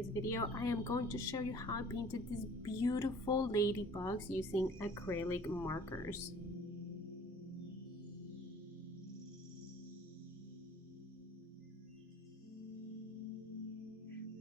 today's video, I am going to show you how I painted these beautiful ladybugs using acrylic markers.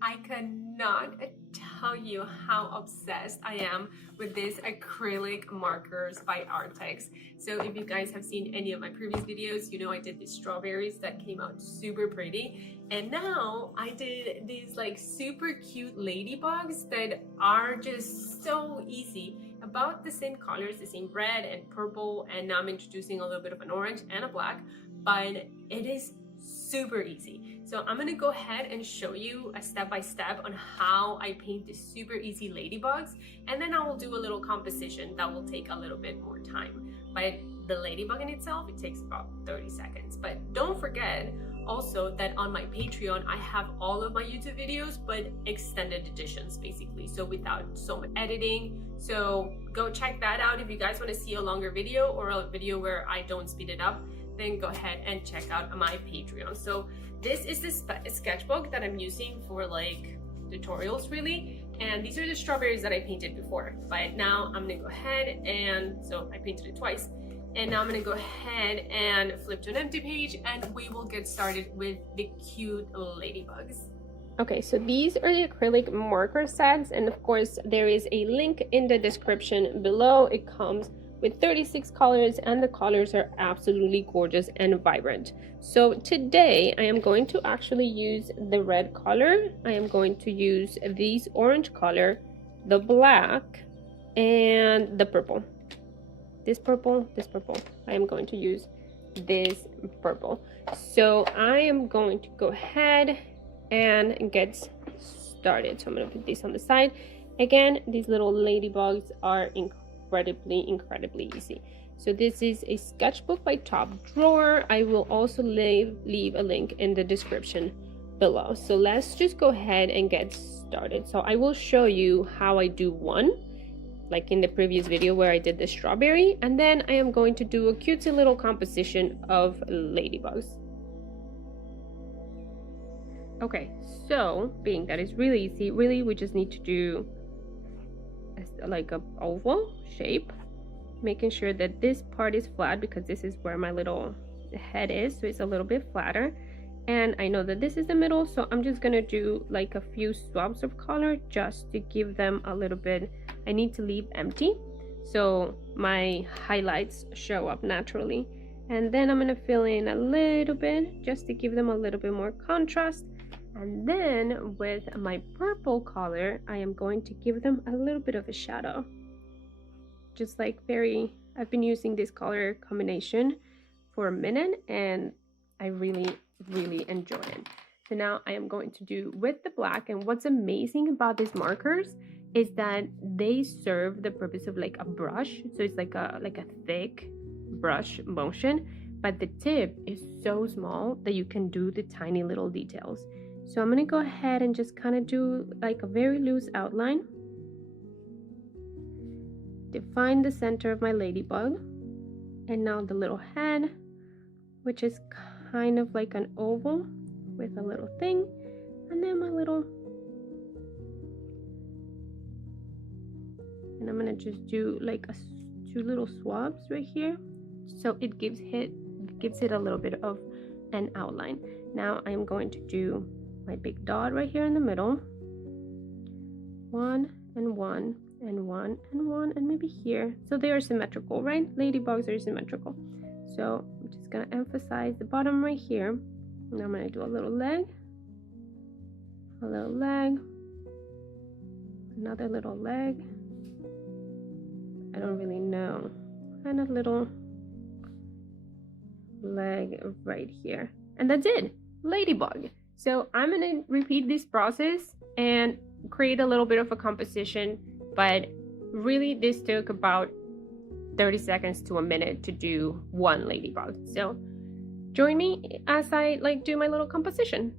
I cannot tell you how obsessed I am with these acrylic markers by Arrtx. So if you guys have seen any of my previous videos, you know I did these strawberries that came out super pretty. And now I did these like super cute ladybugs that are just so easy. About the same colors, the same red and purple, and now I'm introducing a little bit of an orange and a black, but it is super easy. So I'm gonna go ahead and show you a step-by-step on how I paint these super easy ladybugs, and then I will do a little composition that will take a little bit more time. But the ladybug in itself, it takes about 30 seconds. But don't forget also that on my Patreon, I have all of my YouTube videos, but extended editions basically, so without so much editing. So go check that out if you guys want to see a longer video or a video where I don't speed it up. Then go ahead and check out my Patreon. So this is the sketchbook that I'm using for like tutorials really, and these are the strawberries that I painted before, but now I'm gonna go ahead and so I painted it twice, and now I'm gonna go ahead and flip to an empty page and we will get started with the cute ladybugs. Okay, so these are the acrylic marker sets, and of course there is a link in the description below. It comes with 36 colors, and the colors are absolutely gorgeous and vibrant. So today I am going to actually use the red color, I am going to use these orange color, the black, and the purple. This purple, I am going to use this purple. So I am going to go ahead and get started. So I'm going to put this on the side. Again, these little ladybugs are incredibly easy. So this is a sketchbook by Top Drawer. I will also leave a link in the description below. So let's just go ahead and get started. So I will show you how I do one, like in the previous video where I did the strawberry, and then I am going to do a cutesy little composition of ladybugs. Okay, so being that it's really easy, really we just need to do like a oval shape, making sure that this part is flat because this is where my little head is, so it's a little bit flatter. And I know that this is the middle, so I'm just gonna do like a few swabs of color just to give them a little bit. I need to leave empty so my highlights show up naturally, and then I'm gonna fill in a little bit just to give them a little bit more contrast. And then with my purple color, I am going to give them a little bit of a shadow. Just like I've been using this color combination for a minute and I really enjoy it. So now I am going to do with the black, and what's amazing about these markers is that they serve the purpose of like a brush. So it's like a thick brush motion, but the tip is so small that you can do the tiny little details. So I'm going to go ahead and just kind of do like a very loose outline. Define the center of my ladybug. And now the little head, which is kind of like an oval with a little thing. And then my little... And I'm going to just do like two little swabs right here. So it gives it a little bit of an outline. Now I'm going to do my big dot right here in the middle, one and one and one and one, and maybe here, so they are symmetrical, right? Ladybugs are symmetrical. So I'm just gonna emphasize the bottom right here, and I'm gonna do a little leg, another little leg, I don't really know, and a little leg right here, and that's it, ladybug. So I'm going to repeat this process and create a little bit of a composition, but really this took about 30 seconds to a minute to do one ladybug. So join me as I do my little composition.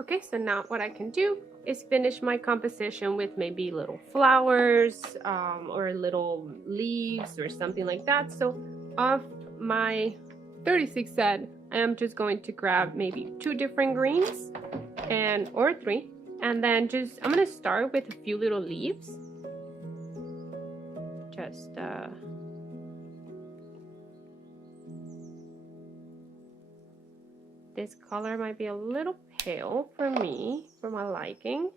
Okay, so now what I can do is finish my composition with maybe little flowers or little leaves or something like that. So of my 36 set, I am just going to grab maybe 2 different greens or 3, and then I'm gonna start with a few little leaves. Just this color might be a little pale for me, for my liking.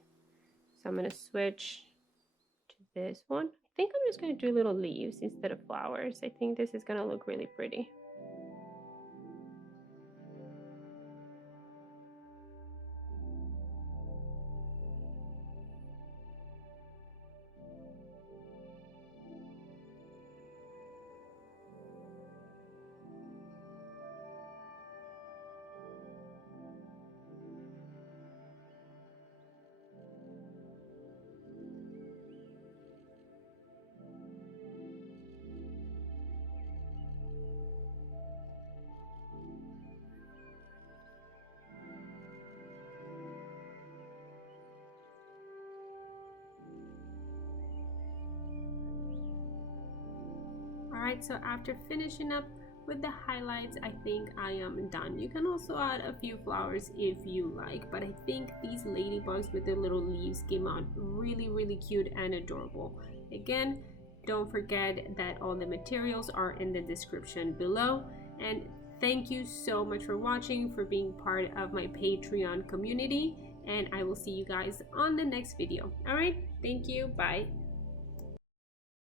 So I'm going to switch to this one. I think I'm just going to do little leaves instead of flowers. I think this is going to look really pretty. Alright, so after finishing up with the highlights, I think I am done. You can also add a few flowers if you like, but I think these ladybugs with the little leaves came out really cute and adorable. Again, don't forget that all the materials are in the description below, and thank you so much for watching, for being part of my Patreon community, and I will see you guys on the next video. Alright, thank you, bye.